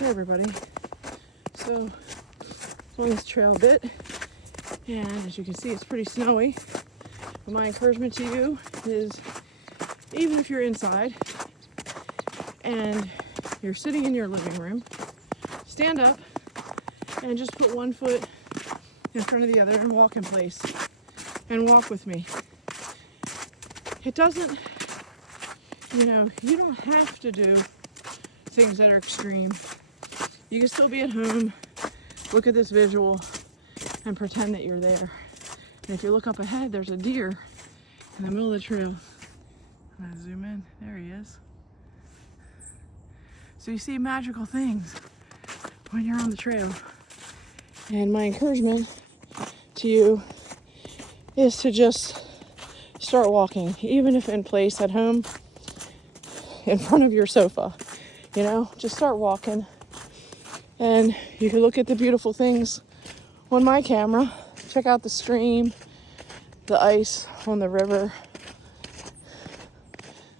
Hey everybody. So on this trail bit, and as you can see, it's pretty snowy. But my encouragement to you is, even if you're inside and you're sitting in your living room, stand up and just put one foot in front of the other and walk in place and walk with me. It doesn't, you don't have to do things that are extreme. You can still be at home, look at this visual, and pretend that you're there. And if you look up ahead, there's a deer in the middle of the trail. I'm gonna zoom in. There he is. So you see magical things when you're on the trail. And my encouragement to you is to just start walking, even if in place at home, in front of your sofa. Just start walking. And you can look at the beautiful things on my camera. Check out the stream, the ice on the river,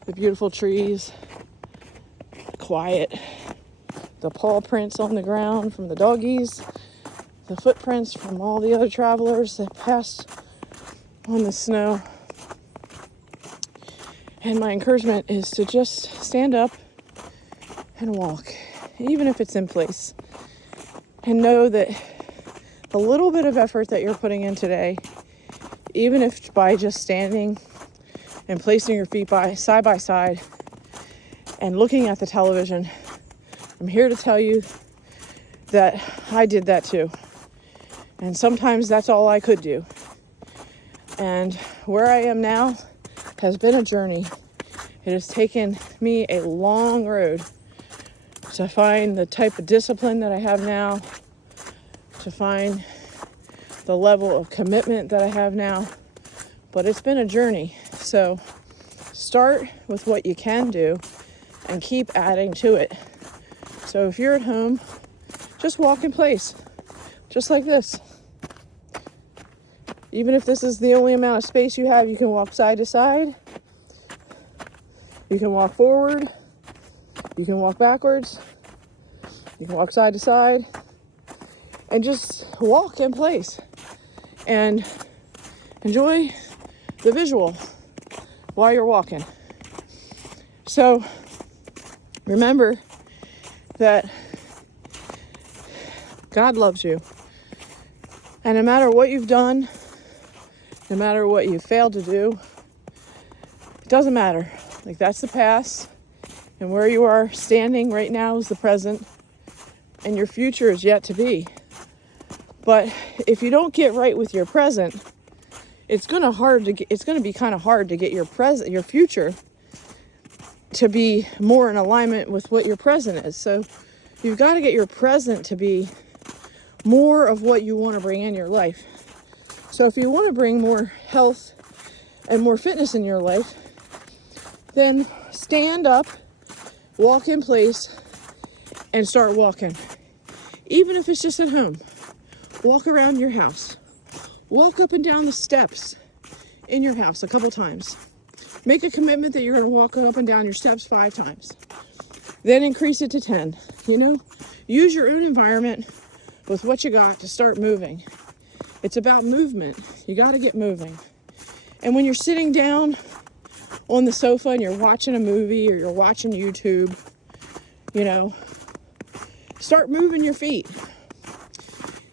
the beautiful trees, quiet, the paw prints on the ground from the doggies, the footprints from all the other travelers that passed on the snow. And my encouragement is to just stand up and walk, even if it's in place. And know that the little bit of effort that you're putting in today, even if by just standing and placing your feet side by side and looking at the television, I'm here to tell you that I did that too. And sometimes that's all I could do. And where I am now has been a journey. It has taken me a long road to find the type of discipline that I have now, to find the level of commitment that I have now. But it's been a journey. So start with what you can do and keep adding to it. So if you're at home, just walk in place, just like this. Even if this is the only amount of space you have, you can walk side to side. You can walk forward. You can walk backwards. You can walk side to side. And just walk in place. And enjoy the visual while you're walking. So remember that God loves you. And no matter what you've done, no matter what you failed to do, it doesn't matter. Like, that's the past. And where you are standing right now is the present. And your future is yet to be. But if you don't get right with your present, it's going to be kind of hard to get your future to be more in alignment with what your present is. So you've got to get your present to be more of what you want to bring in your life. So if you want to bring more health and more fitness in your life, then stand up, walk in place, and start walking. Even if it's just at home, walk around your house. Walk up and down the steps in your house a couple times. Make a commitment that you're going to walk up and down your steps 5 times. Then increase it to 10. Use your own environment with what you got to start moving. It's about movement. You got to get moving. And when you're sitting down on the sofa and you're watching a movie or you're watching YouTube, start moving your feet.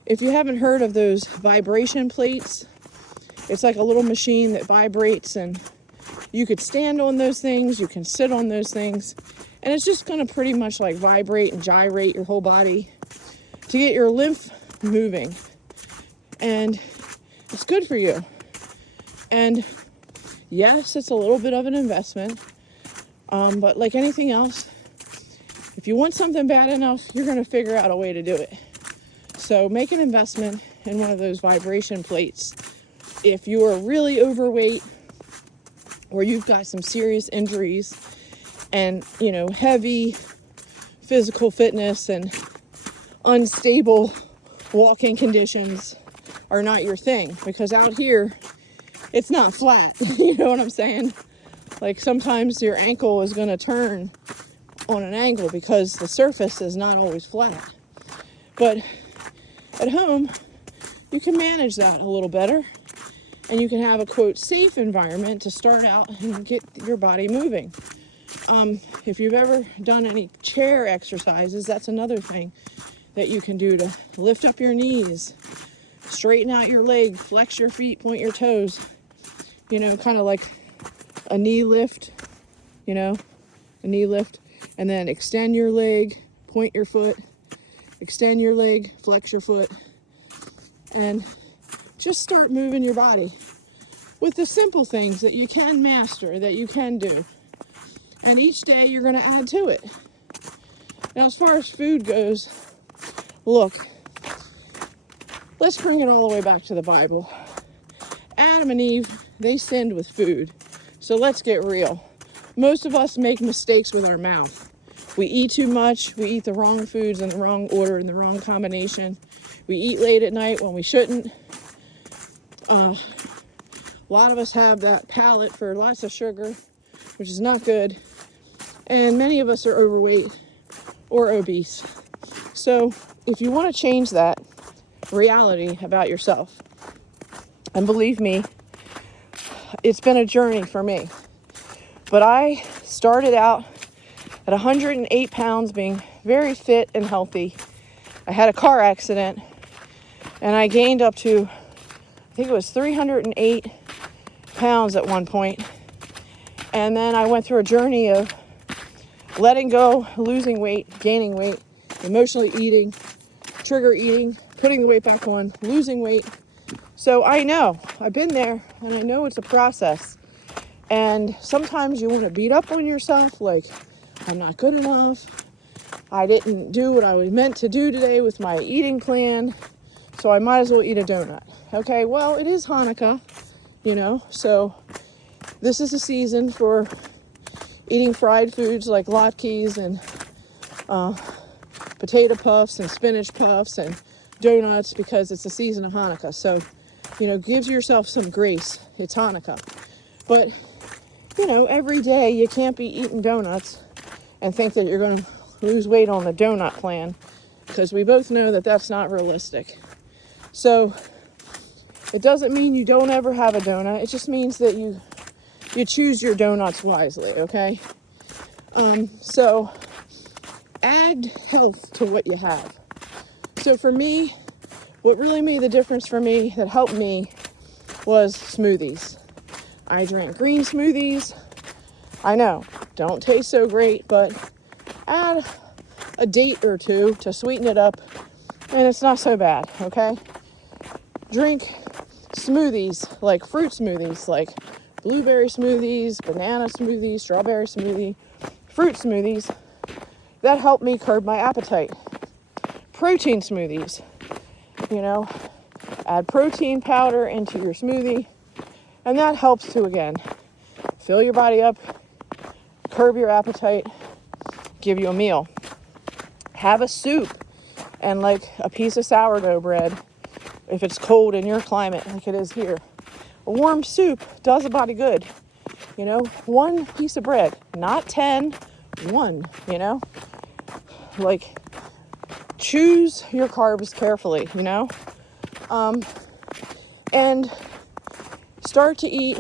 If you haven't heard of those vibration plates, it's like a little machine that vibrates, and you could stand on those things, you can sit on those things, and it's just going to pretty much like vibrate and gyrate your whole body to get your lymph moving. And it's good for you. And yes, it's a little bit of an investment, but like anything else, if you want something bad enough, you're going to figure out a way to do it. So make an investment in one of those vibration plates. If you are really overweight or you've got some serious injuries and, heavy physical fitness and unstable walking conditions are not your thing, because out here it's not flat. You know what I'm saying? Like, sometimes your ankle is going to turn on an angle because the surface is not always flat. But at home, you can manage that a little better, and you can have a, quote, safe environment to start out and get your body moving. If you've ever done any chair exercises, that's another thing that you can do to lift up your knees, straighten out your leg, flex your feet, point your toes, kind of like a knee lift, a knee lift, and then extend your leg, point your foot, extend your leg, flex your foot, and just start moving your body with the simple things that you can master, that you can do. And each day you're going to add to it. Now, as far as food goes, look, let's bring it all the way back to the Bible. Adam and Eve, they sinned with food. So let's get real. Most of us make mistakes with our mouth. We eat too much. We eat the wrong foods in the wrong order, in the wrong combination. We eat late at night when we shouldn't. A lot of us have that palate for lots of sugar, which is not good. And many of us are overweight or obese. So if you want to change that reality about yourself, and believe me, it's been a journey for me. But I started out at 108 pounds, being very fit and healthy. I had a car accident, and I gained up to, I think it was 308 pounds at one point. And then I went through a journey of letting go, losing weight, gaining weight, emotionally eating, trigger eating, putting the weight back on, losing weight. So I know, I've been there, and I know it's a process. And sometimes you want to beat up on yourself, like, I'm not good enough. I didn't do what I was meant to do today with my eating plan, so I might as well eat a donut. Okay, well, it is Hanukkah, so this is a season for eating fried foods like latkes and potato puffs and spinach puffs and donuts, because it's the season of Hanukkah. So, gives yourself some grace. It's Hanukkah. But, every day you can't be eating donuts and think that you're going to lose weight on the donut plan, because we both know that that's not realistic. So it doesn't mean you don't ever have a donut. It just means that you choose your donuts wisely, okay? So add health to what you have. So for me, what really made the difference for me, that helped me, was smoothies. I drank green smoothies. I know, don't taste so great, but add a date or two to sweeten it up, and it's not so bad, okay? Drink smoothies, like fruit smoothies, like blueberry smoothies, banana smoothies, strawberry smoothie, fruit smoothies. That helped me curb my appetite. Protein smoothies, add protein powder into your smoothie, and that helps to, again, fill your body up, curb your appetite, give you a meal. Have a soup and like a piece of sourdough bread if it's cold in your climate like it is here. A warm soup does a body good. One piece of bread, not 10, one, like choose your carbs carefully, and start to eat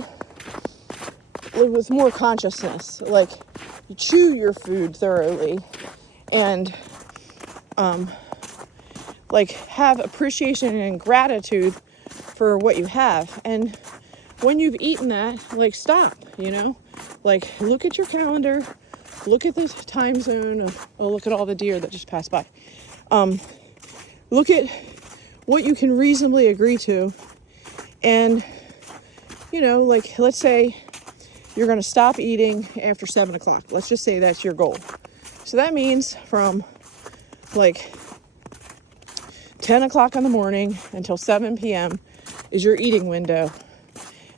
with more consciousness. Like, you chew your food thoroughly, and have appreciation and gratitude for what you have. And when you've eaten that, stop, look at your calendar, look at the time zone look at all the deer that just passed by. Look at what you can reasonably agree to, and let's say you're going to stop eating after 7 o'clock. Let's just say that's your goal. So that means from 10 o'clock in the morning until 7 p.m. is your eating window.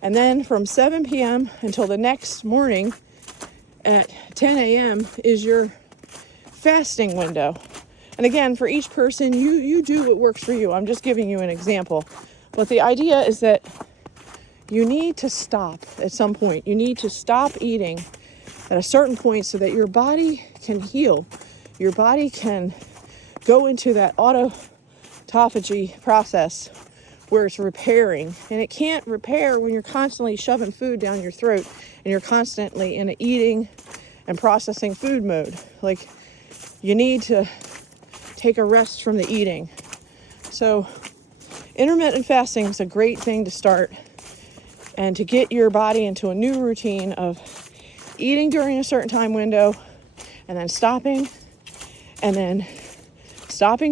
And then from 7 p.m. until the next morning at 10 a.m. is your fasting window. And again, for each person, you do what works for you. I'm just giving you an example. But the idea is that you need to stop at some point. You need to stop eating at a certain point so that your body can heal. Your body can go into that autophagy process where it's repairing. And it can't repair when you're constantly shoving food down your throat and you're constantly in an eating and processing food mode. Like, you need to take a rest from the eating. So intermittent fasting is a great thing to start, and to get your body into a new routine of eating during a certain time window and then stopping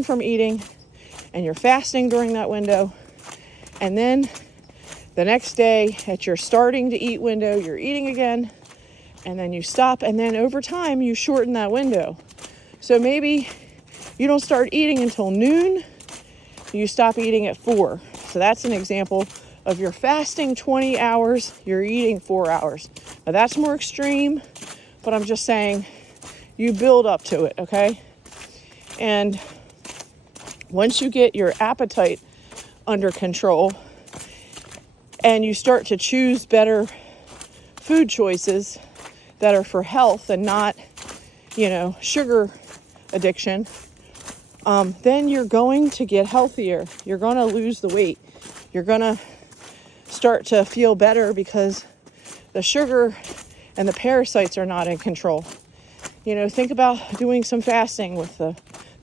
from eating, and you're fasting during that window, and then the next day at your starting to eat window, you're eating again, and then you stop, and then over time you shorten that window. So maybe you don't start eating until noon, you stop eating at 4. So that's an example of you're fasting 20 hours, you're eating 4 hours. Now that's more extreme, but I'm just saying you build up to it, okay? And once you get your appetite under control and you start to choose better food choices that are for health and not, sugar addiction, then you're going to get healthier. You're going to lose the weight. You're going to start to feel better because the sugar and the parasites are not in control. Think about doing some fasting with the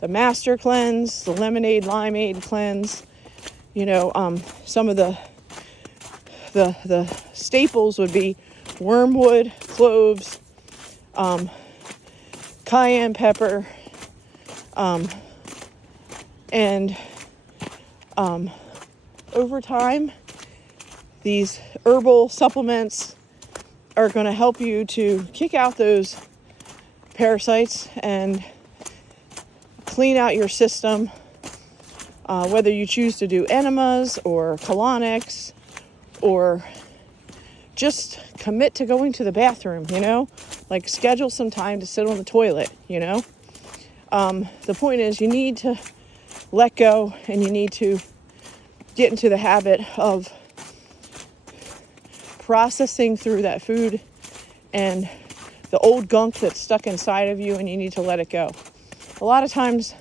Master Cleanse, the Lemonade Limeade Cleanse. Some of the staples would be wormwood, cloves, cayenne pepper, and over time, these herbal supplements are going to help you to kick out those parasites and clean out your system, whether you choose to do enemas or colonics or just commit to going to the bathroom, like schedule some time to sit on the toilet, The point is, you need to let go, and you need to get into the habit of processing through that food and the old gunk that's stuck inside of you, and you need to let it go. A lot of times,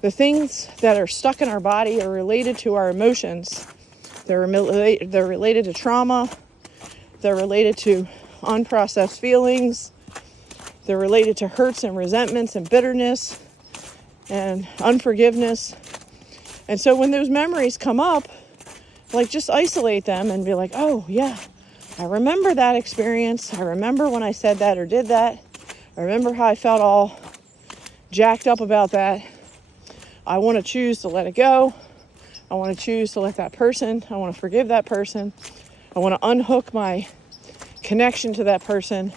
the things that are stuck in our body are related to our emotions. They're related to trauma. They're related to unprocessed feelings. They're related to hurts and resentments and bitterness and unforgiveness. And so when those memories come up, just isolate them and be like, oh yeah, I remember that experience. I remember when I said that or did that. I remember how I felt all jacked up about that. I want to choose to let it go. I want to choose to let that person. I want to forgive that person. I want to unhook my connection to that person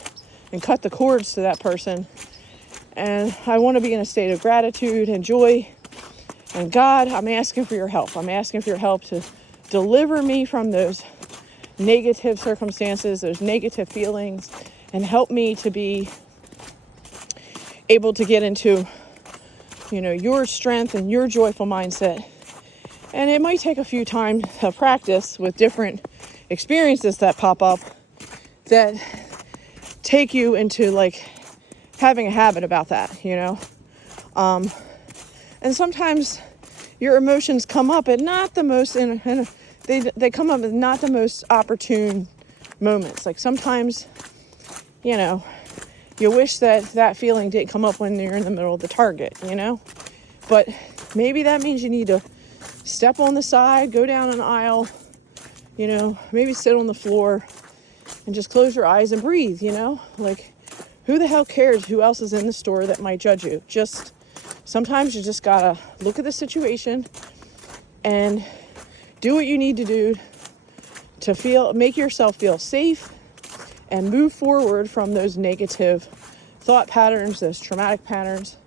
and cut the cords to that person. And I want to be in a state of gratitude and joy. And God, I'm asking for your help. I'm asking for your help to deliver me from those negative circumstances, those negative feelings, and help me to be able to get into, your strength and your joyful mindset. And it might take a few times of practice with different experiences that pop up that take you into having a habit about that, And sometimes your emotions come up at not the most, they come up at not the most opportune moments. Sometimes, you wish that feeling didn't come up when you're in the middle of the target, But maybe that means you need to step on the side, go down an aisle, maybe sit on the floor and just close your eyes and breathe, who the hell cares who else is in the store that might judge you? Sometimes you just gotta look at the situation and do what you need to do to make yourself feel safe and move forward from those negative thought patterns, those traumatic patterns,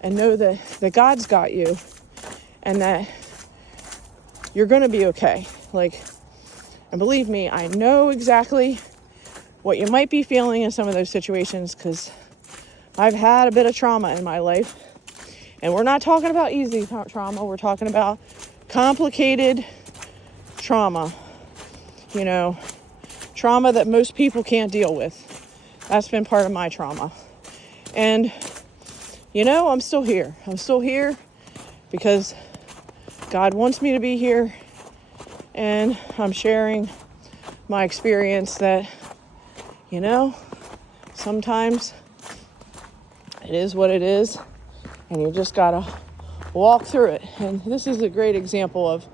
and know that God's got you and that you're gonna be okay. And believe me, I know exactly what you might be feeling in some of those situations because I've had a bit of trauma in my life. And we're not talking about easy trauma. We're talking about complicated trauma. Trauma that most people can't deal with. That's been part of my trauma. And, I'm still here. I'm still here because God wants me to be here. And I'm sharing my experience that, sometimes it is what it is. And you just got to walk through it. And this is a great example of,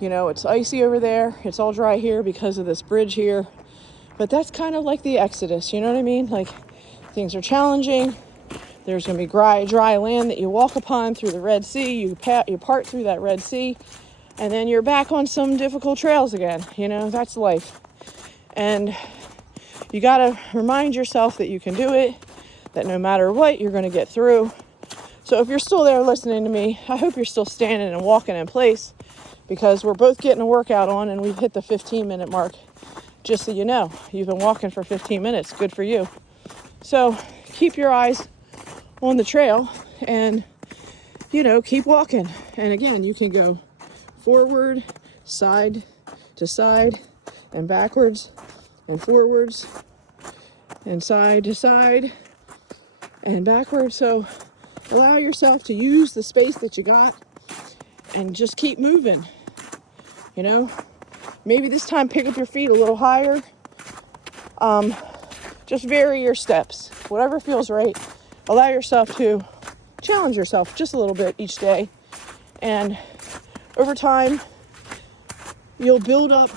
it's icy over there. It's all dry here because of this bridge here. But that's kind of like the Exodus, you know what I mean? Like, things are challenging. There's going to be dry land that you walk upon through the Red Sea. You part through that Red Sea, and then you're back on some difficult trails again. That's life. And you got to remind yourself that you can do it, that no matter what, you're going to get through. So if you're still there listening to me, I hope you're still standing and walking in place, because we're both getting a workout on, and we've hit the 15-minute mark. Just so you know, you've been walking for 15 minutes. Good for you. So keep your eyes on the trail and, keep walking. And again, you can go forward, side to side, and backwards, and forwards, and side to side, and backwards. So allow yourself to use the space that you got and just keep moving, Maybe this time pick up your feet a little higher. Just vary your steps. Whatever feels right. Allow yourself to challenge yourself just a little bit each day. And over time, you'll build up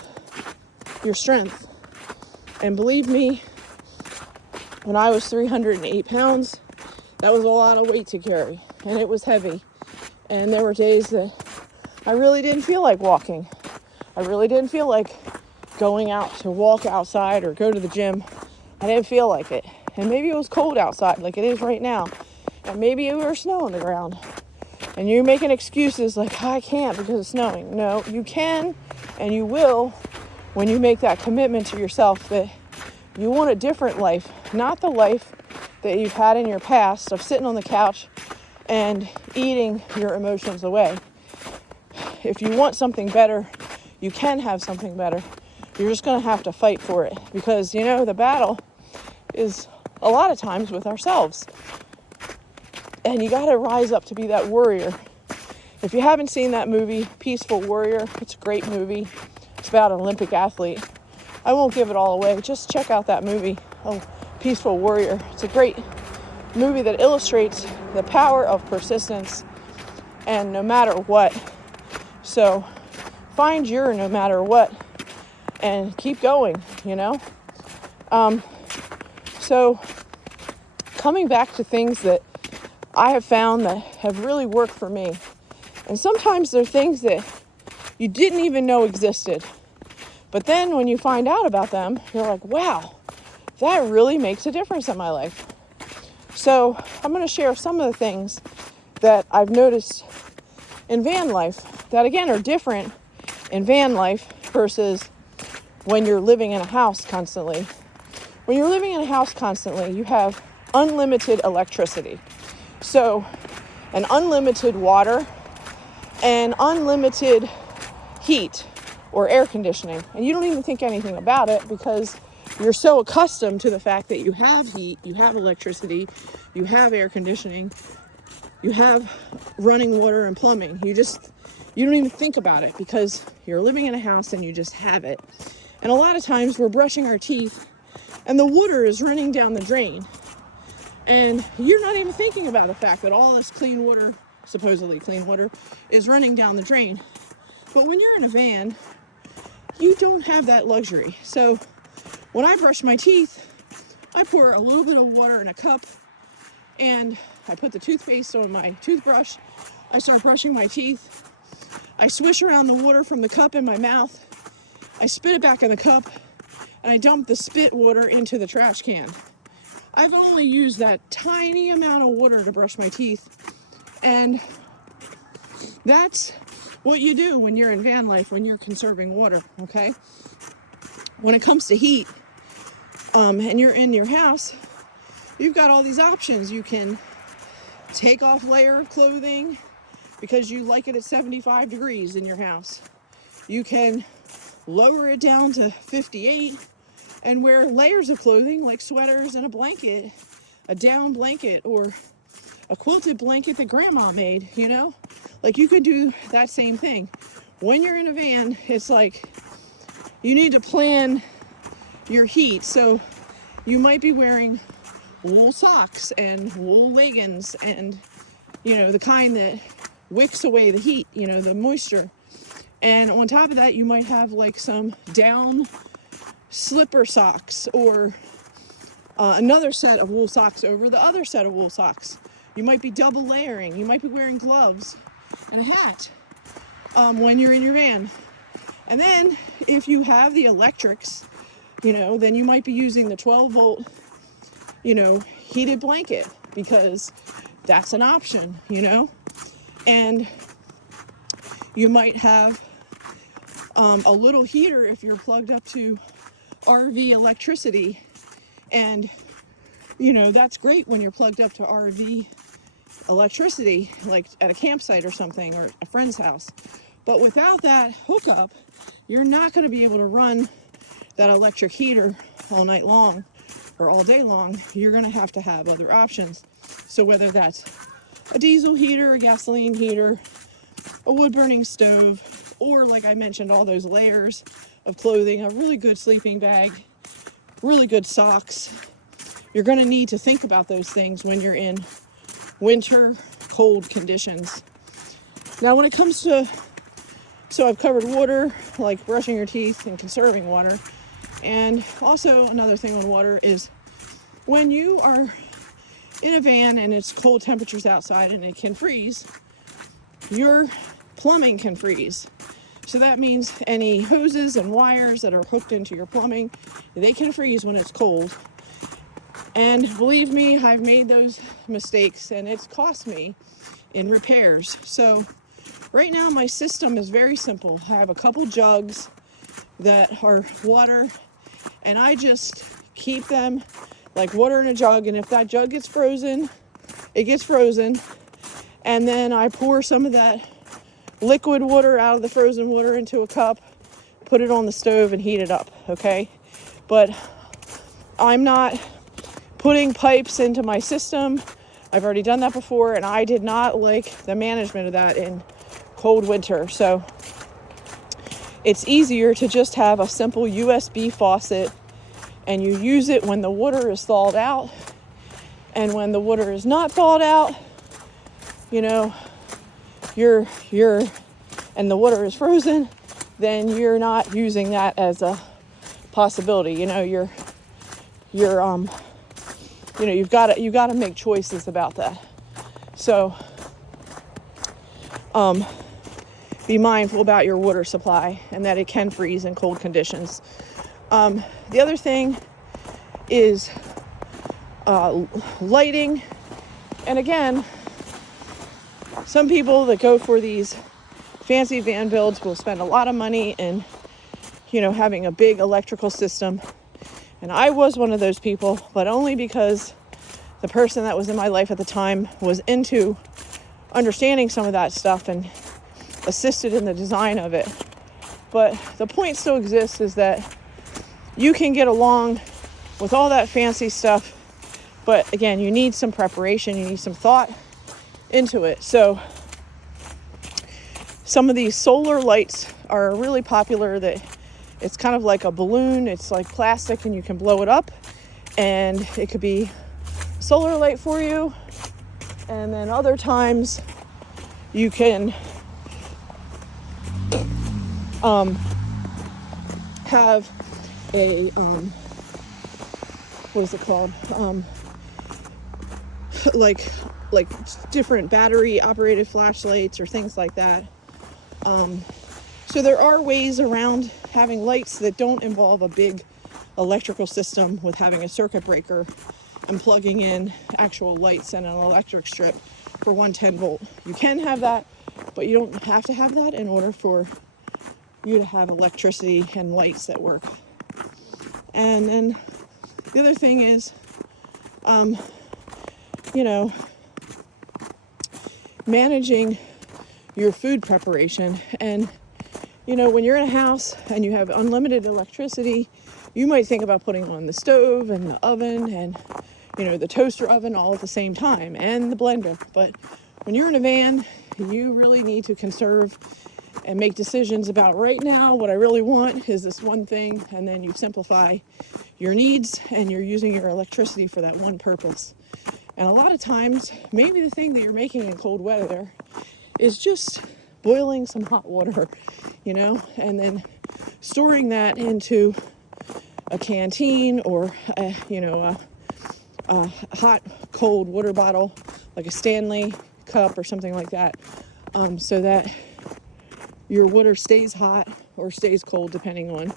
your strength. And believe me, when I was 308 pounds, that was a lot of weight to carry. And it was heavy. And there were days that I really didn't feel like walking. I really didn't feel like going out to walk outside or go to the gym. I didn't feel like it. And maybe it was cold outside like it is right now. And maybe it was snow on the ground. And you're making excuses like, I can't because it's snowing. No, you can and you will when you make that commitment to yourself that you want a different life. Not the life that you've had in your past of sitting on the couch and eating your emotions away. If you want something better, you can have something better. You're just going to have to fight for it because, the battle is a lot of times with ourselves. And you got to rise up to be that warrior. If you haven't seen that movie, Peaceful Warrior, it's a great movie. It's about an Olympic athlete. I won't give it all away. Just check out that movie, Peaceful Warrior. It's a great movie that illustrates the power of persistence and no matter what. So find your no matter what and keep going, So coming back to things that I have found that have really worked for me. And sometimes they're things that you didn't even know existed. But then when you find out about them, you're like, wow, that really makes a difference in my life. So I'm going to share some of the things that I've noticed in van life that, again, are different in van life versus when you're living in a house constantly. When you're living in a house constantly, you have unlimited electricity. So, and unlimited water and unlimited heat or air conditioning. And you don't even think anything about it because you're so accustomed to the fact that you have heat, you have electricity, you have air conditioning, you have running water and plumbing. You don't even think about it because you're living in a house and you just have it. And a lot of times we're brushing our teeth and the water is running down the drain. And you're not even thinking about the fact that all this clean water, supposedly clean water, is running down the drain. But when you're in a van, you don't have that luxury. So when I brush my teeth, I pour a little bit of water in a cup and I put the toothpaste on my toothbrush. I start brushing my teeth. I swish around the water from the cup in my mouth. I spit it back in the cup and I dump the spit water into the trash can. I've only used that tiny amount of water to brush my teeth. And that's what you do when you're in van life, when you're conserving water, okay? When it comes to heat, and you're in your house, you've got all these options. You can take off layer of clothing because you like it at 75 degrees in your house. You can lower it down to 58 and wear layers of clothing like sweaters and a blanket, a down blanket, or a quilted blanket that grandma made, you know? Like, you could do that same thing. When you're in a van, it's like you need to plan your heat. So you might be wearing wool socks and wool leggings and, you know, the kind that wicks away the heat, you know, the moisture. And on top of that, you might have like some down slipper socks, or another set of wool socks over the other set of wool socks. You might be double layering. You might be wearing gloves and a hat when you're in your van. And then if you have the electrics, you know, then you might be using the 12 volt, you know, heated blanket, because that's an option, you know. And you might have a little heater if you're plugged up to RV electricity. And, you know, that's great when you're plugged up to RV electricity, like at a campsite or something, or a friend's house. But without that hookup, you're not going to be able to run that electric heater all night long or all day long. You're going to have other options. So whether that's a diesel heater, a gasoline heater, a wood burning stove, or like I mentioned, all those layers of clothing, a really good sleeping bag, really good socks. You're going to need to think about those things when you're in winter cold conditions. Now when it comes to, so I've covered water, like brushing your teeth and conserving water. And also another thing on water is when you are in a van and it's cold temperatures outside and it can freeze, your plumbing can freeze. So that means any hoses and wires that are hooked into your plumbing, they can freeze when it's cold. And believe me, I've made those mistakes and it's cost me in repairs. So right now my system is very simple. I have a couple jugs that are water, and I just keep them like water in a jug. And if that jug gets frozen, it gets frozen. And then I pour some of that liquid water out of the frozen water into a cup, put it on the stove and heat it up, okay? But I'm not putting pipes into my system. I've already done that before, and I did not like the management of that in cold winter. So it's easier to just have a simple USB faucet, and you use it when the water is thawed out. And when the water is not thawed out, you know, and the water is frozen, then you're not using that as a possibility. You know, you know, you've got to make choices about that. So be mindful about your water supply and that it can freeze in cold conditions. The other thing is lighting. And again, some people that go for these fancy van builds will spend a lot of money in, you know, having a big electrical system. And I was one of those people, but only because the person that was in my life at the time was into understanding some of that stuff and assisted in the design of it. But the point still exists, is that you can get along with all that fancy stuff, but again, you need some preparation, you need some thought into it. So some of these solar lights are really popular, that it's kind of like a balloon. It's like plastic and you can blow it up, and it could be a solar light for you. And then other times you can have a what is it called, like different battery operated flashlights or things like that. So there are ways around having lights that don't involve a big electrical system, with having a circuit breaker and plugging in actual lights and an electric strip for 110 volt. You can have that, but you don't have to have that in order for you to have electricity and lights that work. And then the other thing is, you know, managing your food preparation. And, you know, when you're in a house and you have unlimited electricity, you might think about putting on the stove and the oven and, the toaster oven all at the same time and the blender. But when you're in a van, you really need to conserve and make decisions about right now, what I really want is this one thing, and then you simplify your needs and you're using your electricity for that one purpose. And a lot of times, maybe the thing that you're making in cold weather is just boiling some hot water, and then storing that into a canteen or a hot, cold water bottle, like a Stanley cup or something like that, so that your water stays hot or stays cold depending on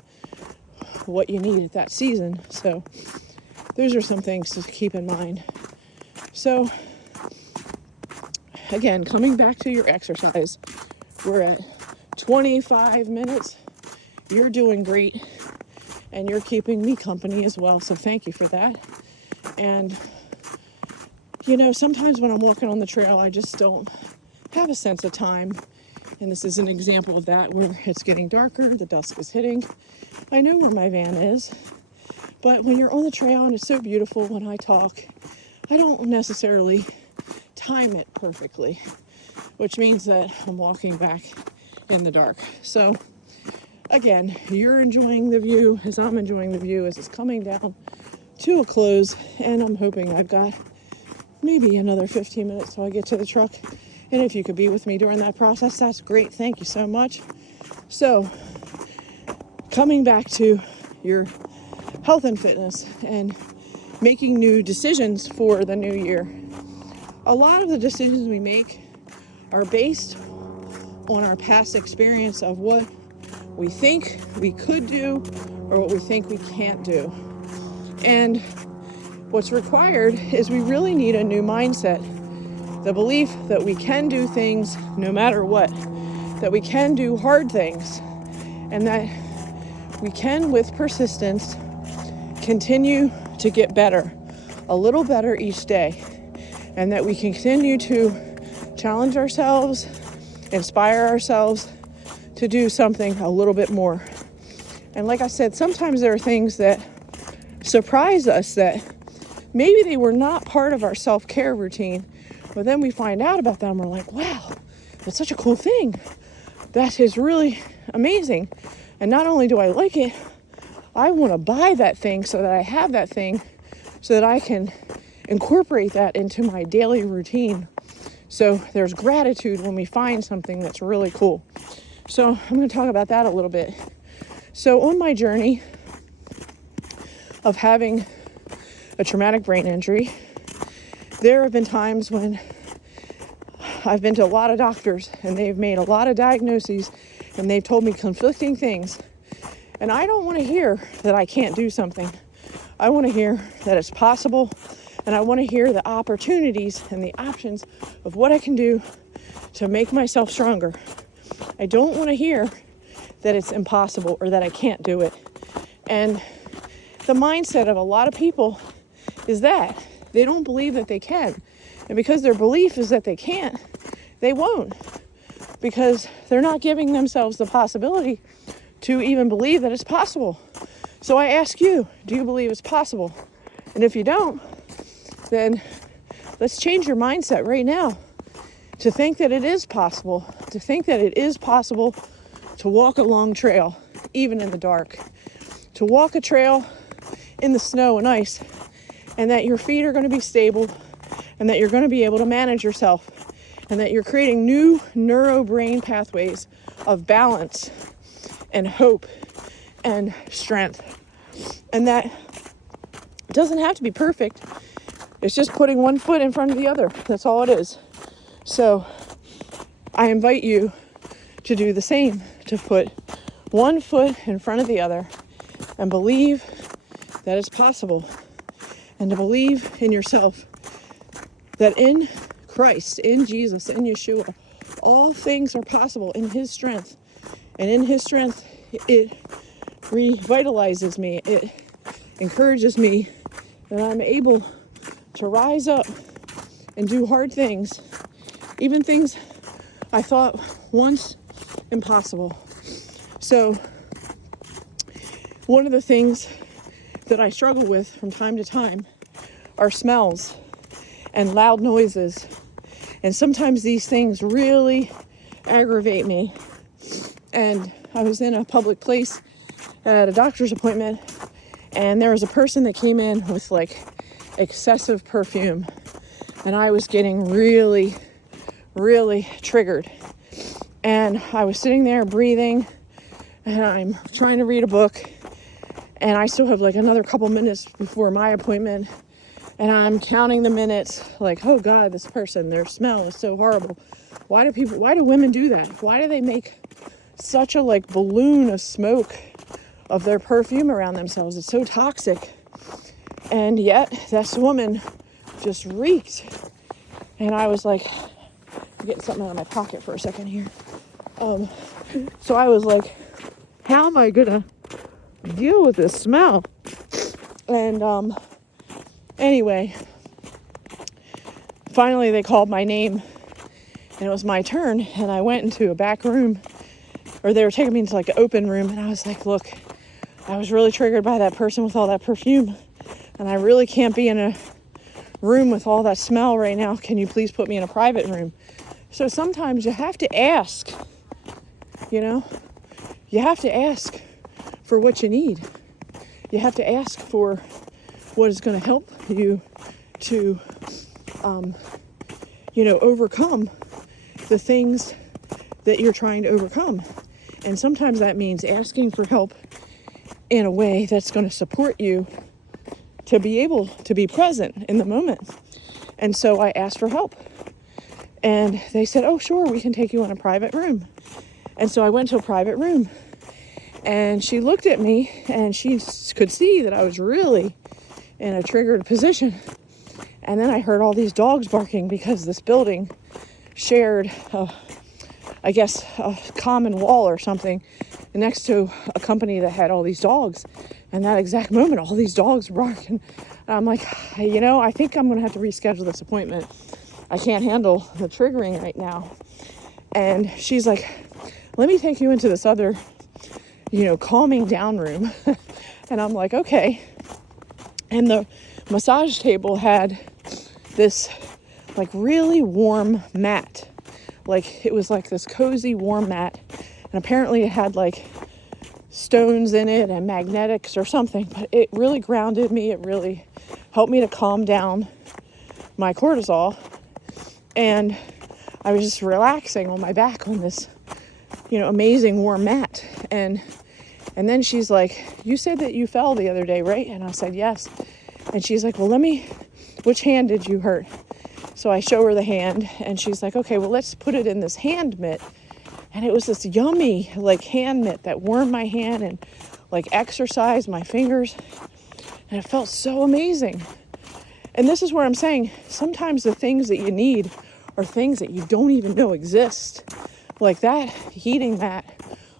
what you need at that season. So those are some things to keep in mind. So again, coming back to your exercise, we're at 25 minutes. You're doing great and you're keeping me company as well. So thank you for that. And sometimes when I'm walking on the trail, I just don't have a sense of time. And this is an example of that, where it's getting darker, the dusk is hitting. I know where my van is, but when you're on the trail and it's so beautiful when I talk, I don't necessarily time it perfectly, which means that I'm walking back in the dark. So again, you're enjoying the view as I'm enjoying the view as it's coming down to a close, and I'm hoping I've got maybe another 15 minutes till I get to the truck. And if you could be with me during that process, that's great. Thank you so much. So, coming back to your health and fitness and making new decisions for the new year. A lot of the decisions we make are based on our past experience of what we think we could do or what we think we can't do. And what's required is we really need a new mindset. The belief that we can do things no matter what, that we can do hard things, and that we can, with persistence, continue to get better, a little better each day, and that we continue to challenge ourselves, inspire ourselves to do something a little bit more. And like I said, sometimes there are things that surprise us that maybe they were not part of our self-care routine, but then we find out about them. We're like, wow, that's such a cool thing. That is really amazing. And not only do I like it, I want to buy that thing so that I have that thing so that I can incorporate that into my daily routine. So there's gratitude when we find something that's really cool. So I'm going to talk about that a little bit. So on my journey of having a traumatic brain injury, there have been times when I've been to a lot of doctors and they've made a lot of diagnoses and they've told me conflicting things. And I don't want to hear that I can't do something. I want to hear that it's possible, and I want to hear the opportunities and the options of what I can do to make myself stronger. I don't want to hear that it's impossible or that I can't do it. And the mindset of a lot of people is that they don't believe that they can. And because their belief is that they can't, they won't. Because they're not giving themselves the possibility to even believe that it's possible. So I ask you, do you believe it's possible? And if you don't, then let's change your mindset right now to think that it is possible, to think that it is possible to walk a long trail, even in the dark, to walk a trail in the snow and ice, and that your feet are going to be stable, and that you're going to be able to manage yourself, and that you're creating new neuro-brain pathways of balance and hope and strength. And that doesn't have to be perfect. It's just putting one foot in front of the other. That's all it is. So I invite you to do the same, to put one foot in front of the other and believe that it's possible, and to believe in yourself, that in Christ, in Jesus, in Yeshua, all things are possible in His strength. And in His strength, it revitalizes me. It encourages me that I'm able to rise up and do hard things, even things I thought once impossible. So one of the things that I struggle with from time to time are smells and loud noises. And sometimes these things really aggravate me. And I was in a public place at a doctor's appointment, and there was a person that came in with like excessive perfume, and I was getting really, really triggered. And I was sitting there breathing, and I'm trying to read a book, and I still have like another couple minutes before my appointment, and I'm counting the minutes like, oh God, this person, their smell is so horrible. Why do women do that? Why do they make such a like balloon of smoke of their perfume around themselves? It's so toxic. And yet this woman just reeked. And I was like, I'm getting something out of my pocket for a second here. So I was like, how am I gonna deal with this smell? And anyway, finally they called my name, and it was my turn, and I went into a back room, or they were taking me into like an open room, and I was like, look, I was really triggered by that person with all that perfume, and I really can't be in a room with all that smell right now. Can you please put me in a private room? So sometimes you have to ask, you know, you have to ask for what you need. You have to ask for what is going to help you to, overcome the things that you're trying to overcome. And sometimes that means asking for help in a way that's going to support you to be able to be present in the moment. And so I asked for help, and they said, oh, sure, we can take you in a private room. And so I went to a private room, and she looked at me, and she could see that I was really in a triggered position. And then I heard all these dogs barking, because this building shared, a common wall or something next to a company that had all these dogs. And that exact moment, all these dogs were barking. And I'm like, I think I'm going to have to reschedule this appointment. I can't handle the triggering right now. And she's like, let me take you into this other, calming down room. And I'm like, okay. And the massage table had this like really warm mat. Like it was like this cozy warm mat. And apparently it had like stones in it and magnetics or something, but it really grounded me. It really helped me to calm down my cortisol. And I was just relaxing on my back on this, amazing warm mat. And then she's like, you said that you fell the other day, right? And I said, yes. And she's like, well, which hand did you hurt? So I show her the hand, and she's like, okay, well, let's put it in this hand mitt. And it was this yummy, like, hand mitt that warmed my hand and, like, exercised my fingers. And it felt so amazing. And this is where I'm saying, sometimes the things that you need are things that you don't even know exist. Like that heating mat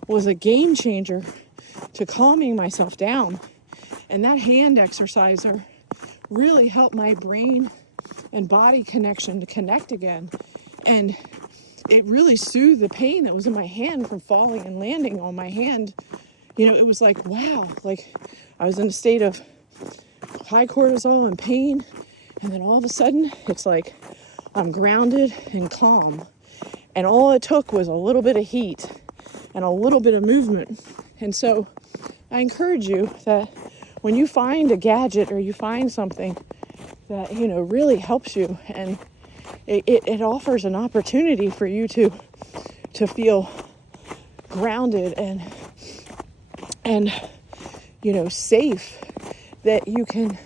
was a game changer to calming myself down. And that hand exerciser really helped my brain and body connection to connect again. And it really soothed the pain that was in my hand from falling and landing on my hand. It was like, wow, like I was in a state of high cortisol and pain. And then all of a sudden, it's like I'm grounded and calm. And all it took was a little bit of heat and a little bit of movement. And so I encourage you that when you find a gadget or you find something that, really helps you, and it offers an opportunity for you to feel grounded and safe, that you can,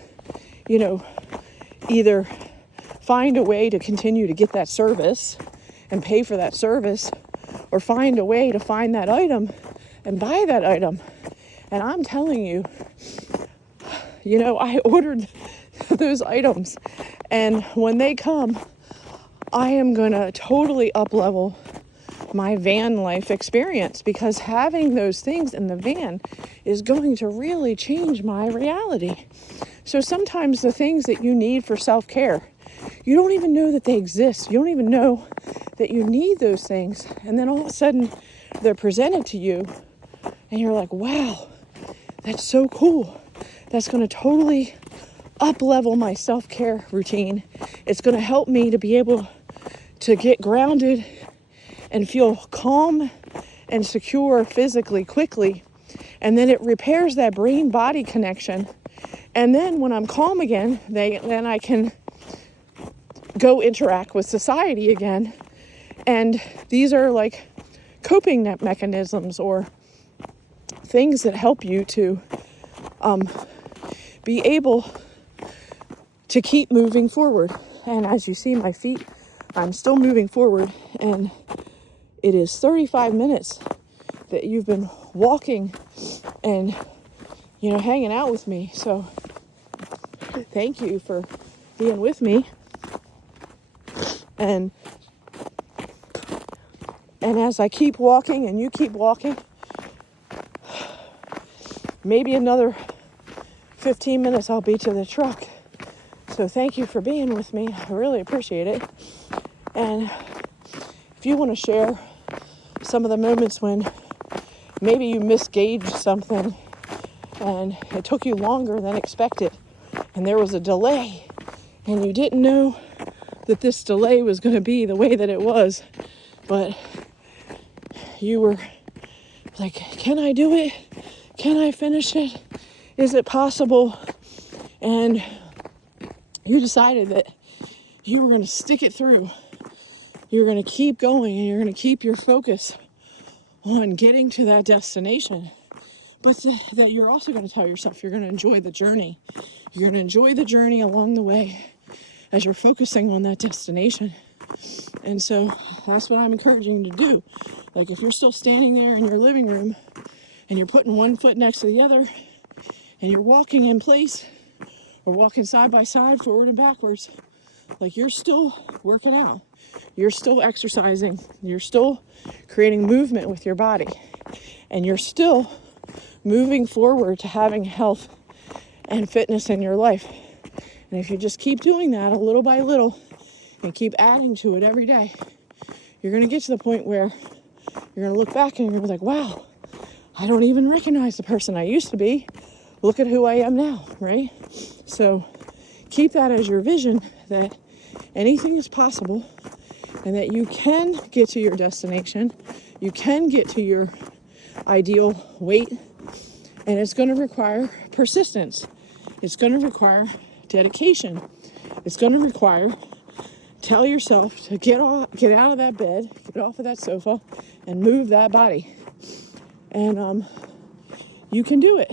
either find a way to continue to get that service and pay for that service, or find a way to find that item and buy that item. And I'm telling you, I ordered those items, and when they come, I am going to totally up-level my van life experience, because having those things in the van is going to really change my reality. So sometimes the things that you need for self-care, you don't even know that they exist. You don't even know that you need those things. And then all of a sudden they're presented to you, and you're like, wow, that's so cool. that's going to totally up-level my self-care routine. It's going to help me to be able to get grounded and feel calm and secure physically quickly. And then it repairs that brain-body connection. And then when I'm calm again, then I can go interact with society again. And these are like coping mechanisms or things that help you to be able to keep moving forward. And as you see my feet, I'm still moving forward, and it is 35 minutes that you've been walking and, hanging out with me. So thank you for being with me. And as I keep walking and you keep walking, maybe another 15 minutes I'll be to the truck. So thank you for being with me. I really appreciate it. And if you want to share some of the moments when maybe you misgauged something and it took you longer than expected and there was a delay and you didn't know that this delay was going to be the way that it was, but you were like, can I do it? Can I finish it? Is it possible? And you decided that you were going to stick it through. You're going to keep going, and you're going to keep your focus on getting to that destination. But that you're also going to tell yourself you're going to enjoy the journey. You're going to enjoy the journey along the way as you're focusing on that destination. And so that's what I'm encouraging you to do. Like if you're still standing there in your living room and you're putting one foot next to the other and you're walking in place or walking side by side, forward and backwards, like you're still working out. You're still exercising. You're still creating movement with your body. And you're still moving forward to having health and fitness in your life. And if you just keep doing that a little by little and keep adding to it every day, you're going to get to the point where you're going to look back and you're going to be like, wow, I don't even recognize the person I used to be. Look at who I am now, right? So keep that as your vision, that anything is possible and that you can get to your destination. You can get to your ideal weight, and it's going to require persistence. It's going to require dedication. It's going to require, tell yourself to get out of that bed, get off of that sofa, and move that body. And you can do it.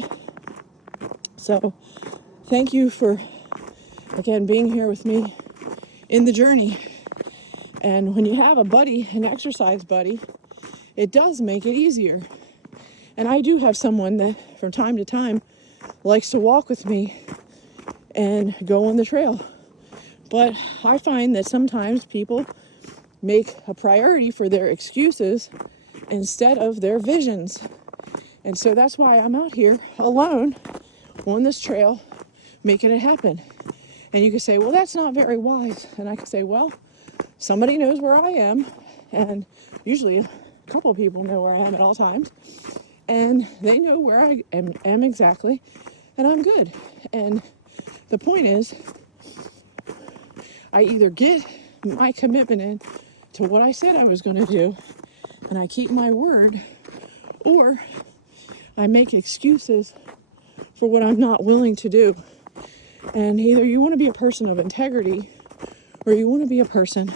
So thank you for, again, being here with me in the journey. And when you have a buddy, an exercise buddy, it does make it easier. And I do have someone that from time to time likes to walk with me and go on the trail. But I find that sometimes people make a priority for their excuses instead of their visions. And so that's why I'm out here alone on this trail making it happen. And you can say, well, that's not very wise. And I can say, well, somebody knows where I am. And usually a couple people know where I am at all times. And they know where I am exactly. And I'm good. And the point is, I either get my commitment in to what I said I was going to do, and I keep my word, or I make excuses for what I'm not willing to do. And either you want to be a person of integrity, or you want to be a person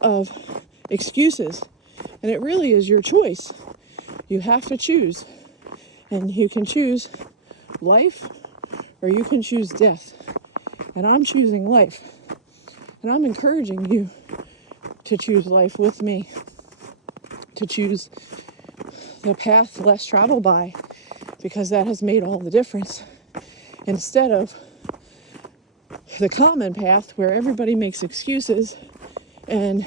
of excuses. And it really is your choice. You have to choose. And you can choose life, or you can choose death. And I'm choosing life. And I'm encouraging you to choose life with me, to choose the path less traveled by, because that has made all the difference. Instead of the common path where everybody makes excuses and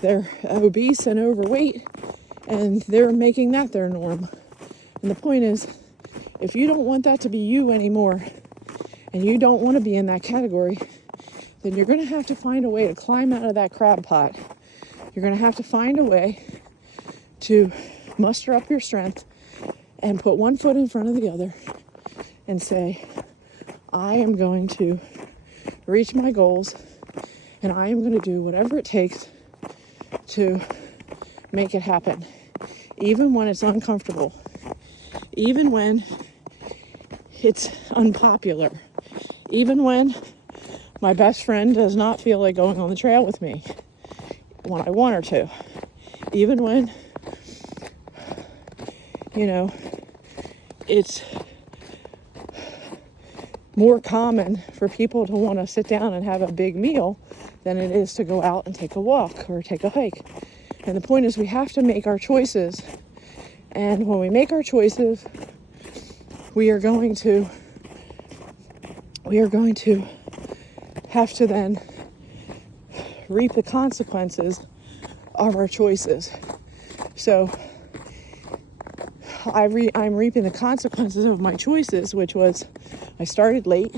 they're obese and overweight and they're making that their norm. And the point is, if you don't want that to be you anymore and you don't want to be in that category, then you're going to have to find a way to climb out of that crab pot. You're going to have to find a way to muster up your strength and put one foot in front of the other and say, I am going to reach my goals, and I am going to do whatever it takes to make it happen, even when it's uncomfortable, even when it's unpopular, even when my best friend does not feel like going on the trail with me when I want her to, even when, it's more common for people to want to sit down and have a big meal than it is to go out and take a walk or take a hike. And the point is, we have to make our choices. And when we make our choices, we are going to have to then reap the consequences of our choices. So I'm reaping the consequences of my choices, which was I started late.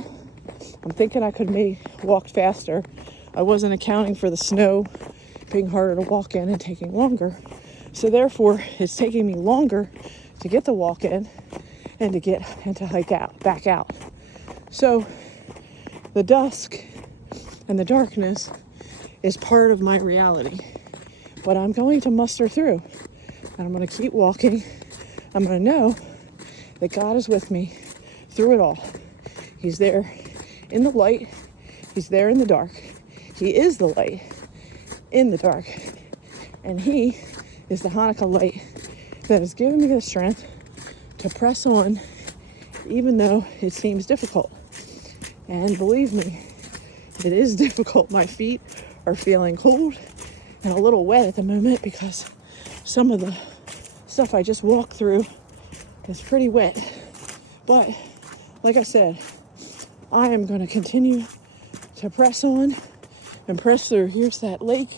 I'm thinking I could maybe walk faster. I wasn't accounting for the snow being harder to walk in and taking longer. So therefore, it's taking me longer to get the walk in and to hike back out. So the dusk and the darkness is part of my reality. But I'm going to muster through, and I'm going to keep walking. I'm going to know that God is with me through it all. He's there in the light. He's there in the dark. He is the light in the dark. And He is the Hanukkah light that has given me the strength to press on, even though it seems difficult. And believe me, it is difficult. My feet are feeling cold and a little wet at the moment because some of the stuff I just walked through is pretty wet. But like I said, I am going to continue to press on and press through. Here's that lake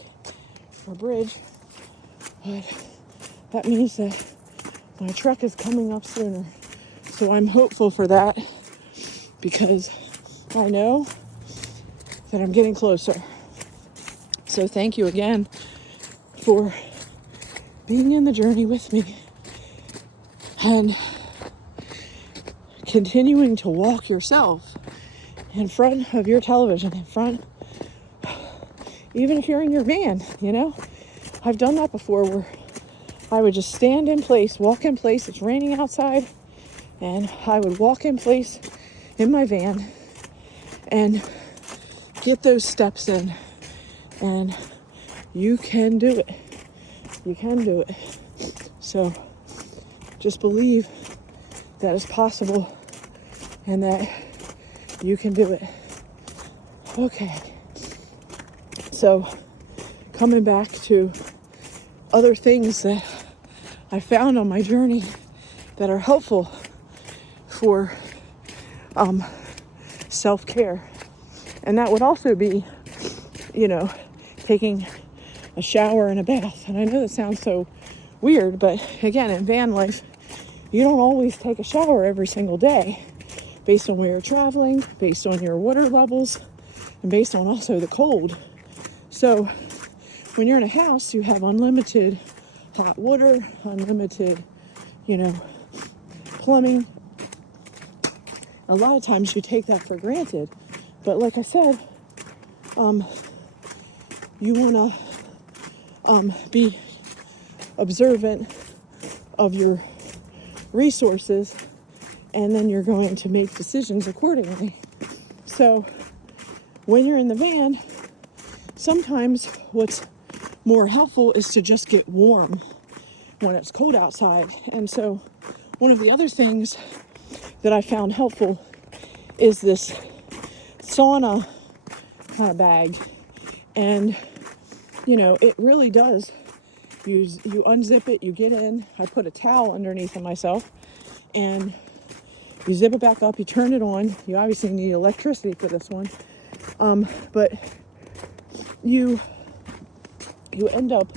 or bridge, but that means that my truck is coming up sooner. So I'm hopeful for that because I know that I'm getting closer. So thank you again for being in the journey with me and continuing to walk yourself in front of your television, even if you're in your van, I've done that before where I would just stand in place, walk in place. It's raining outside, and I would walk in place in my van and get those steps in. And you can do it. You can do it. So just believe that it's possible and that you can do it. Okay. So coming back to other things that I found on my journey that are helpful for self-care. And that would also be, taking a shower and a bath. And I know that sounds so weird, but again, in van life, you don't always take a shower every single day based on where you're traveling, based on your water levels, and based on also the cold. So when you're in a house, you have unlimited hot water, unlimited, plumbing. A lot of times you take that for granted. But like I said, you want to be observant of your resources, and then you're going to make decisions accordingly. So when you're in the van, sometimes what's more helpful is to just get warm when it's cold outside. And so one of the other things that I found helpful is this sauna bag. And it really does. You unzip it, you get in. I put a towel underneath it myself, and you zip it back up, you turn it on. You obviously need electricity for this one. But you end up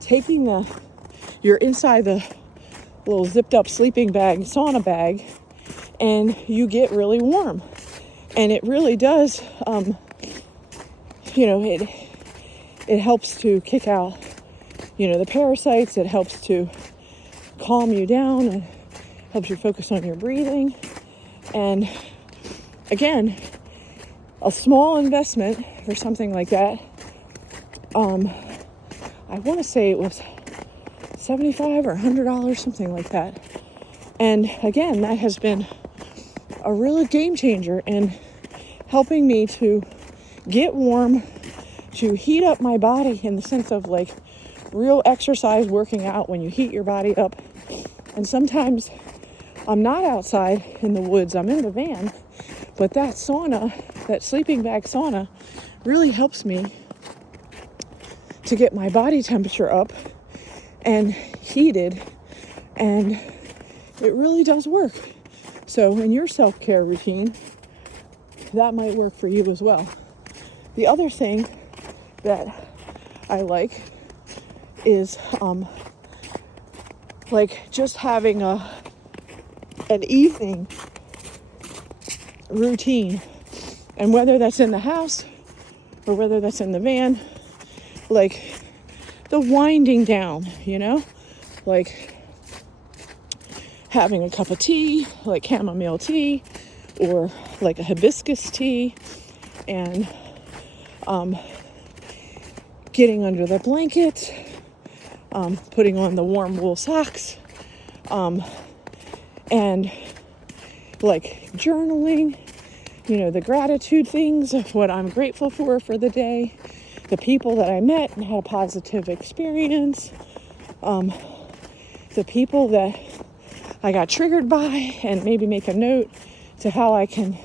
taking you're inside the little zipped up sleeping bag, sauna bag, and you get really warm. And it really does, it helps to kick out, the parasites. It helps to calm you down helps you focus on your breathing. And again, a small investment for something like that. I want to say it was $75 or $100, something like that. And again, that has been a real game changer in helping me to get warm, to heat up my body in the sense of like real exercise, working out when you heat your body up. And sometimes I'm not outside in the woods, I'm in the van, but that sauna, that sleeping bag sauna, really helps me to get my body temperature up and heated, and it really does work. So in your self-care routine, that might work for you as well. The other thing that I like is like just having an evening routine, and whether that's in the house or whether that's in the van, like the winding down, like having a cup of tea, like chamomile tea or like a hibiscus tea, and getting under the blanket, putting on the warm wool socks, and like journaling, the gratitude things of what I'm grateful for the day, the people that I met and had a positive experience, the people that I got triggered by, and maybe make a note to how I can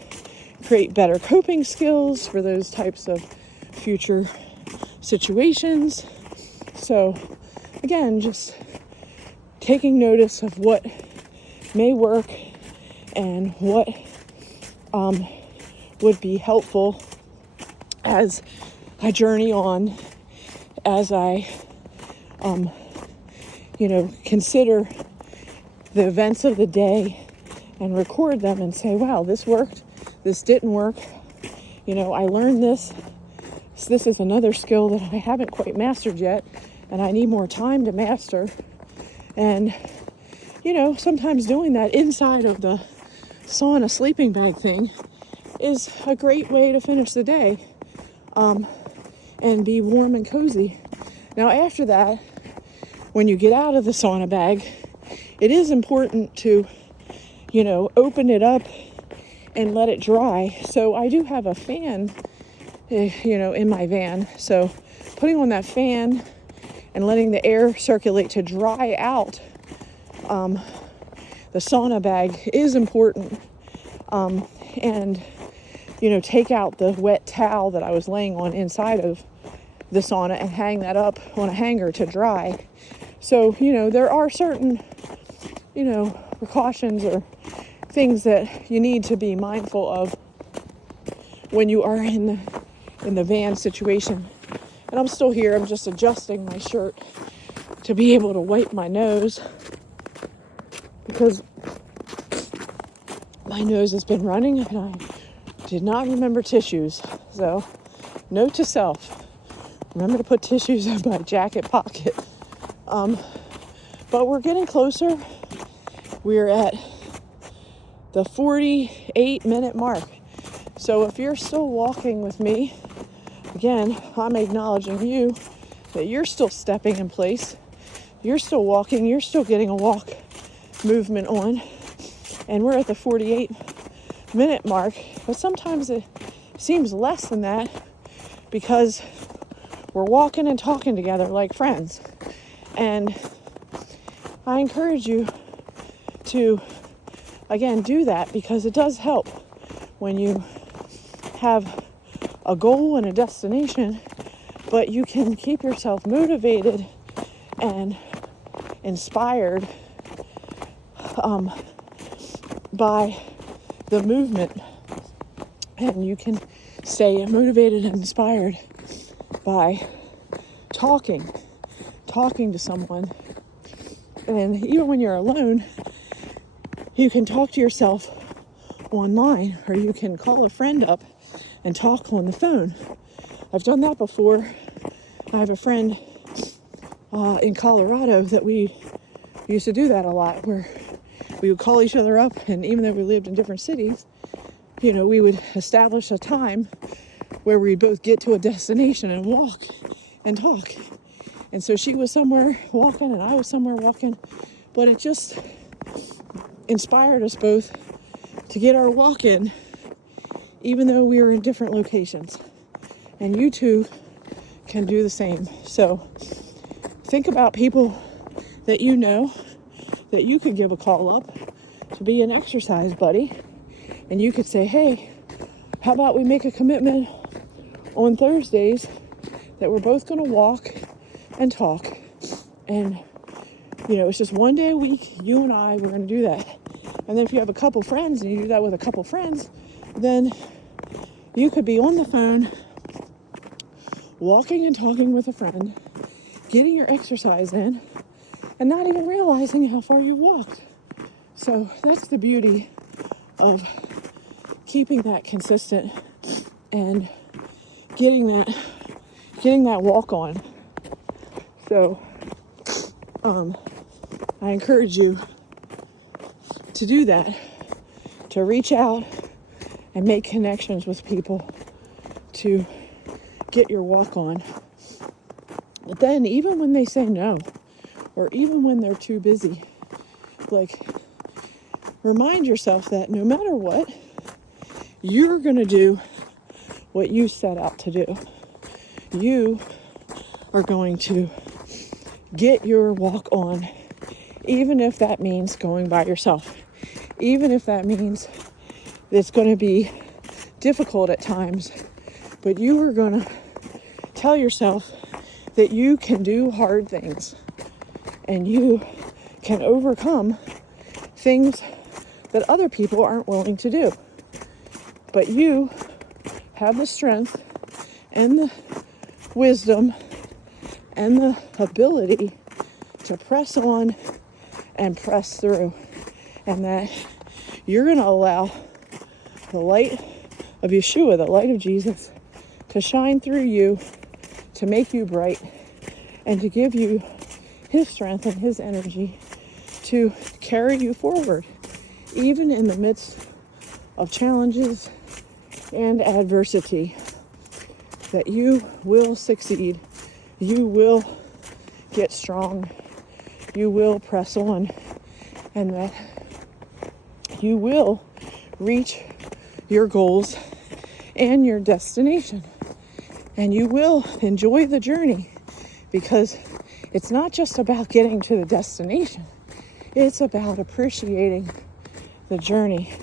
create better coping skills for those types of future situations. So again, just taking notice of what may work and what would be helpful as I journey on, as I consider the events of the day and record them and say, wow, this worked, this didn't work, I learned this is another skill that I haven't quite mastered yet and I need more time to master. And sometimes doing that inside of the sauna sleeping bag thing is a great way to finish the day and be warm and cozy. Now after that, when you get out of the sauna bag, it is important to open it up and let it dry. So I do have a fan in my van, so putting on that fan and letting the air circulate to dry out the sauna bag is important. And take out the wet towel that I was laying on inside of the sauna and hang that up on a hanger to dry. So, there are certain, precautions or things that you need to be mindful of when you are in the van situation. And I'm still here. I'm just adjusting my shirt to be able to wipe my nose because my nose has been running and I did not remember tissues. So, note to self, remember to put tissues in my jacket pocket. But we're getting closer. We're at the 48-minute mark. So if you're still walking with me, again, I'm acknowledging you that you're still stepping in place. You're still walking. You're still getting a walk movement on. And we're at the 48-minute mark. But sometimes it seems less than that because we're walking and talking together like friends. And I encourage you to, again, do that because it does help when you have a goal and a destination, but you can keep yourself motivated and inspired by the movement, and you can stay motivated and inspired by talking to someone. And even when you're alone, you can talk to yourself online, or you can call a friend up and talk on the phone. I've done that before. I have a friend in Colorado that we used to do that a lot, where we would call each other up, and even though we lived in different cities, you know, we would establish a time where we'd both get to a destination and walk and talk. And so she was somewhere walking and I was somewhere walking, but it just inspired us both to get our walk in, even though we were in different locations. And you too can do the same. So think about people that you know that you could give a call up to be an exercise buddy. And you could say, hey, how about we make a commitment on Thursdays that we're both going to walk and talk. And, you know, it's just one day a week, you and I, we're going to do that. And then if you have a couple friends and you do that with a couple friends, then you could be on the phone, walking and talking with a friend, getting your exercise in, and not even realizing how far you walked. So that's the beauty of keeping that consistent and getting that walk on. So I encourage you to do that, to reach out and make connections with people to get your walk on. But then even when they say no, or even when they're too busy, like, remind yourself that no matter what, you're going to do what you set out to do. You are going to get your walk on, even if that means going by yourself, even if that means it's going to be difficult at times, but you are going to tell yourself that you can do hard things and you can overcome things that other people aren't willing to do. But you have the strength and the wisdom and the ability to press on and press through, and that you're going to allow the light of Yeshua, the light of Jesus, to shine through you, to make you bright, and to give you his strength and his energy to carry you forward, even in the midst of challenges and adversity. That you will succeed, you will get strong, you will press on, and that you will reach your goals and your destination. And you will enjoy the journey, because it's not just about getting to the destination. It's about appreciating the journey.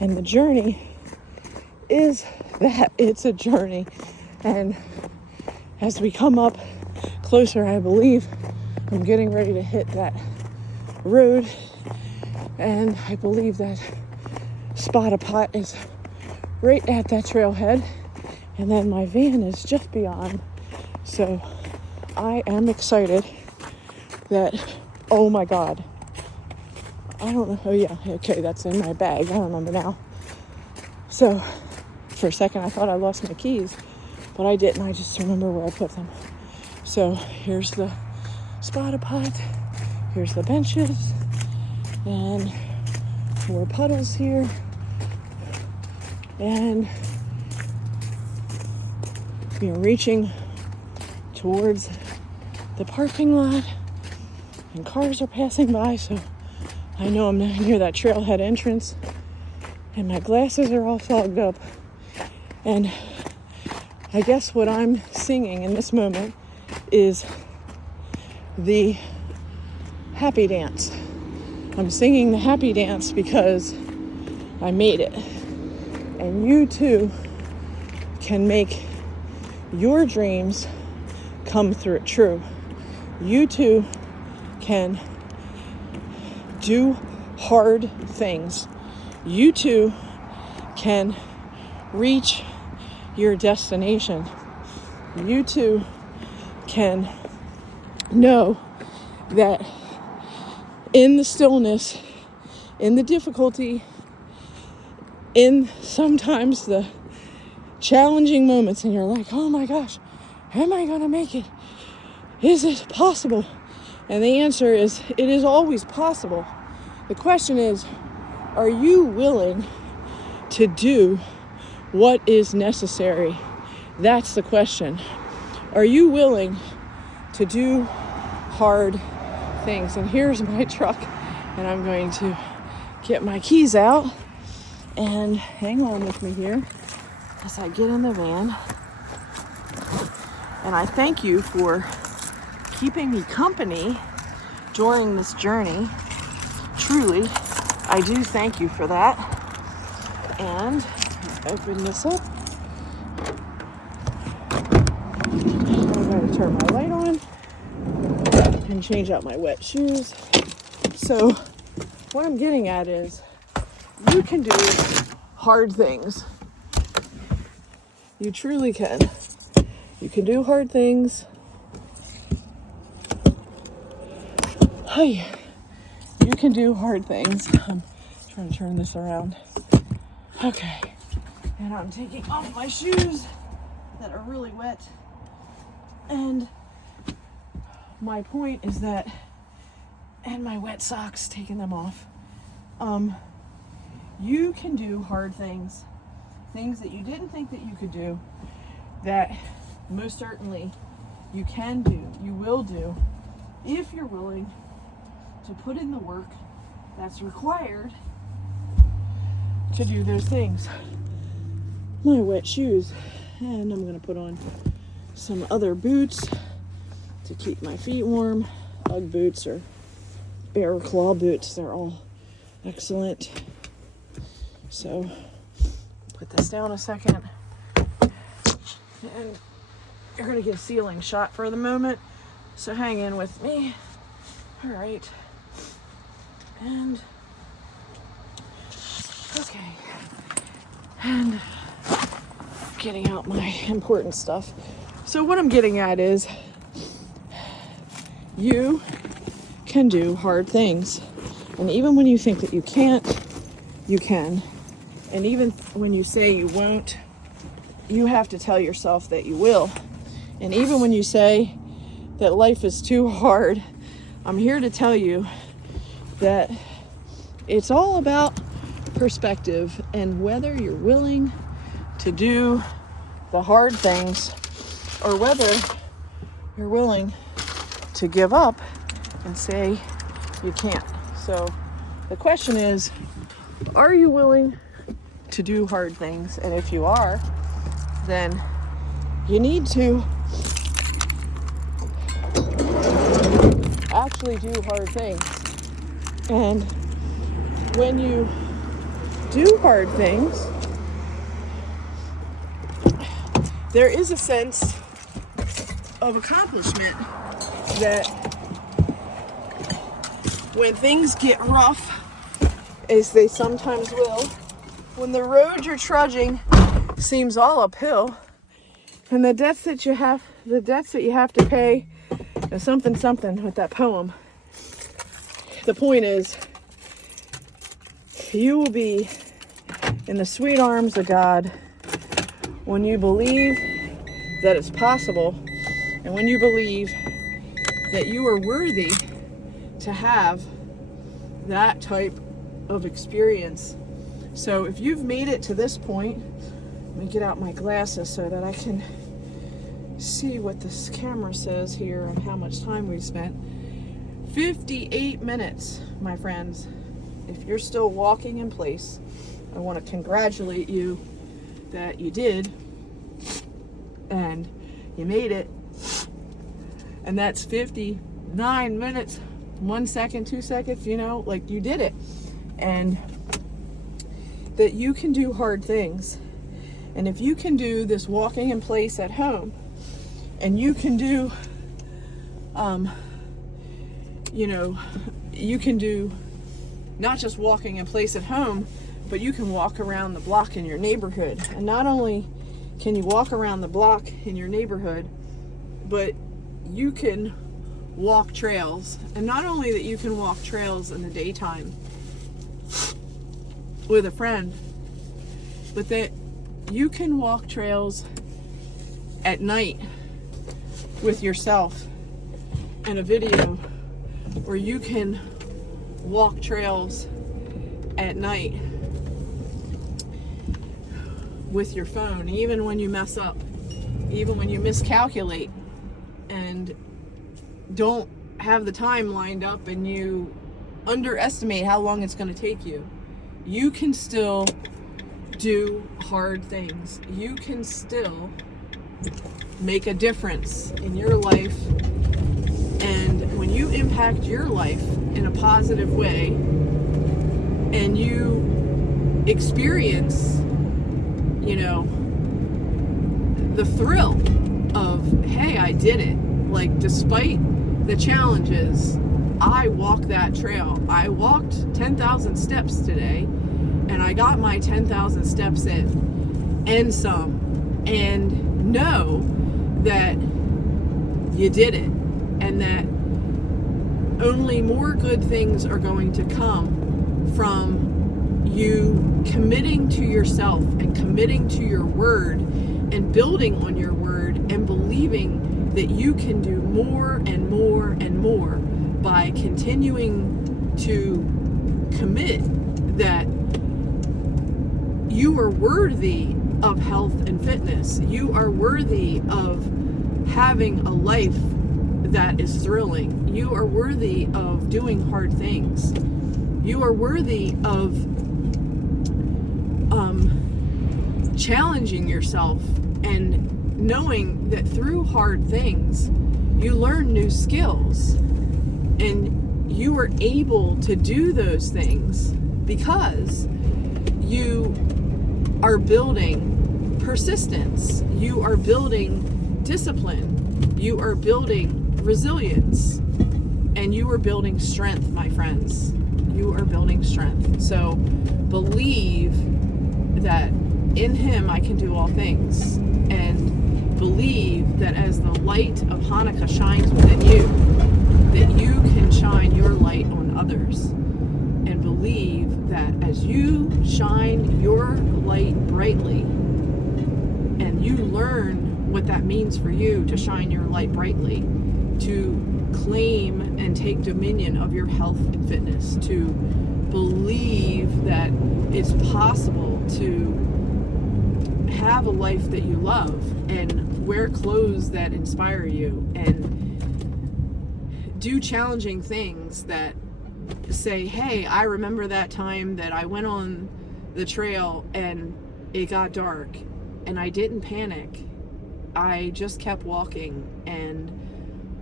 And the journey is that it's a journey. And as we come up closer, I believe I'm getting ready to hit that road. And I believe that Spot a Pot is right at that trailhead. And then my van is just beyond. So I am excited that, oh my God. I don't know. Oh yeah. Okay. That's in my bag. I don't remember now. So for a second, I thought I lost my keys, but I didn't. I just remember where I put them. So here's the Spot a Pot. Here's the benches and more puddles here. And we're reaching towards the parking lot, and cars are passing by, so I know I'm near that trailhead entrance, and my glasses are all fogged up. And I guess what I'm singing in this moment is the happy dance. I'm singing the happy dance because I made it. And you too can make your dreams come true. You too can do hard things. You too can reach your destination. You too can know that in the stillness, in the difficulty, in sometimes the challenging moments, and you're like, oh my gosh, am I gonna make it? Is it possible? And the answer is, it is always possible. The question is, are you willing to do what is necessary? That's the question. Are you willing to do hard things? And here's my truck, and I'm going to get my keys out and hang on with me here as I get in the van. And I thank you for keeping me company during this journey. Truly, I do thank you for that. And open this up. I'm going to turn my light on and change out my wet shoes. So what I'm getting at is you can do hard things. You truly can. You can do hard things. Hey, you can do hard things. I'm trying to turn this around. Okay. And I'm taking off my shoes that are really wet. And my point is that, and my wet socks, taking them off. You can do hard things. Things that you didn't think that you could do, that most certainly you can do, you will do, if you're willing to put in the work that's required to do those things. My wet shoes, and I'm going to put on some other boots to keep my feet warm. Ugg boots or bear claw boots, they're all excellent. So put this down a second, and you're going to get a ceiling shot for the moment, so hang in with me. All right. And okay, and getting out my important stuff. So what I'm getting at is you can do hard things, and even when you think that you can't, you can. And even when you say you won't, you have to tell yourself that you will. And even when you say that life is too hard, I'm here to tell you that it's all about perspective and whether you're willing to do the hard things or whether you're willing to give up and say you can't. So the question is, are you willing to do hard things? And if you are, then you need to actually do hard things. And when you do hard things, there is a sense of accomplishment that when things get rough, as they sometimes will, when the road you're trudging seems all uphill, and the debts that you have to pay, and something with that poem. The point is, you will be in the sweet arms of God when you believe that it's possible, and when you believe that you are worthy to have that type of experience. So if you've made it to this point, let me get out my glasses so that I can see what this camera says here and how much time we've spent. 58 minutes, my friends. If you're still walking in place, I want to congratulate you that you did, and you made it. And that's 59 minutes, 1 second, 2 seconds, like you did it. And that you can do hard things. And if you can do this walking in place at home, and you can do, you can do not just walking in place at home, but you can walk around the block in your neighborhood. And not only can you walk around the block in your neighborhood, but you can walk trails. And not only that you can walk trails in the daytime with a friend, but that you can walk trails at night with yourself and a video, or you can walk trails at night with your phone, even when you mess up, even when you miscalculate and don't have the time lined up and you underestimate how long it's going to take you. You can still do hard things. You can still make a difference in your life. And when you impact your life in a positive way and you experience, the thrill of, hey, I did it. Like, despite the challenges, I walked that trail. I walked 10,000 steps today, and I got my 10,000 steps in, and some. And know that you did it, and that only more good things are going to come from you committing to yourself and committing to your word and building on your word and believing that you can do more and more and more by continuing to commit that you are worthy of health and fitness. You are worthy of having a life that is thrilling. You are worthy of doing hard things. You are worthy of challenging yourself and knowing that through hard things you learn new skills, and you are able to do those things because you are building persistence, you are building discipline, you are building resilience, and you are building strength, my friends. You are building strength. So believe that in Him I can do all things, and believe that as the light of Hanukkah shines within you, that you can shine your light on others. And believe that as you shine your light brightly and you learn what that means for you to shine your light brightly, to claim and take dominion of your health and fitness, to believe that it's possible to have a life that you love and wear clothes that inspire you and do challenging things that say, hey, I remember that time that I went on the trail and it got dark and I didn't panic. I just kept walking and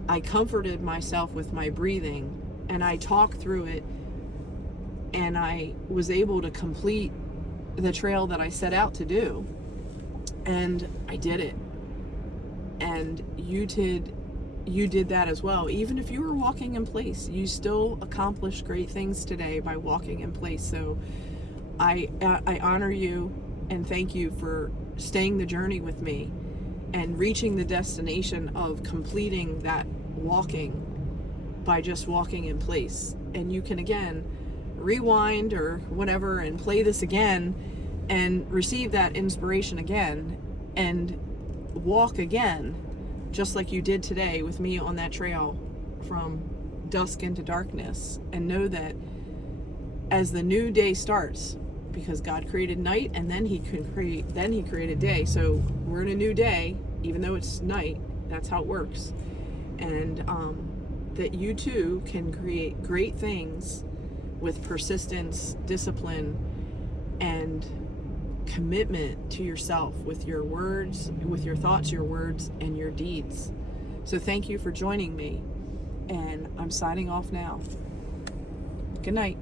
I comforted myself with my breathing and I talked through it, and I was able to complete the trail that I set out to do, and I did it. And you did that as well. Even if you were walking in place, you still accomplished great things today by walking in place. So I honor you and thank you for staying the journey with me and reaching the destination of completing that walking by just walking in place. And you can again rewind or whatever and play this again and receive that inspiration again and walk again, just like you did today with me on that trail from dusk into darkness. And know that as the new day starts, because God created night and then he created day. So we're in a new day, even though it's night. That's how it works. And that you too can create great things with persistence, discipline, and commitment to yourself with your words, with your thoughts, your words, and your deeds. So thank you for joining me, and I'm signing off now. Good night.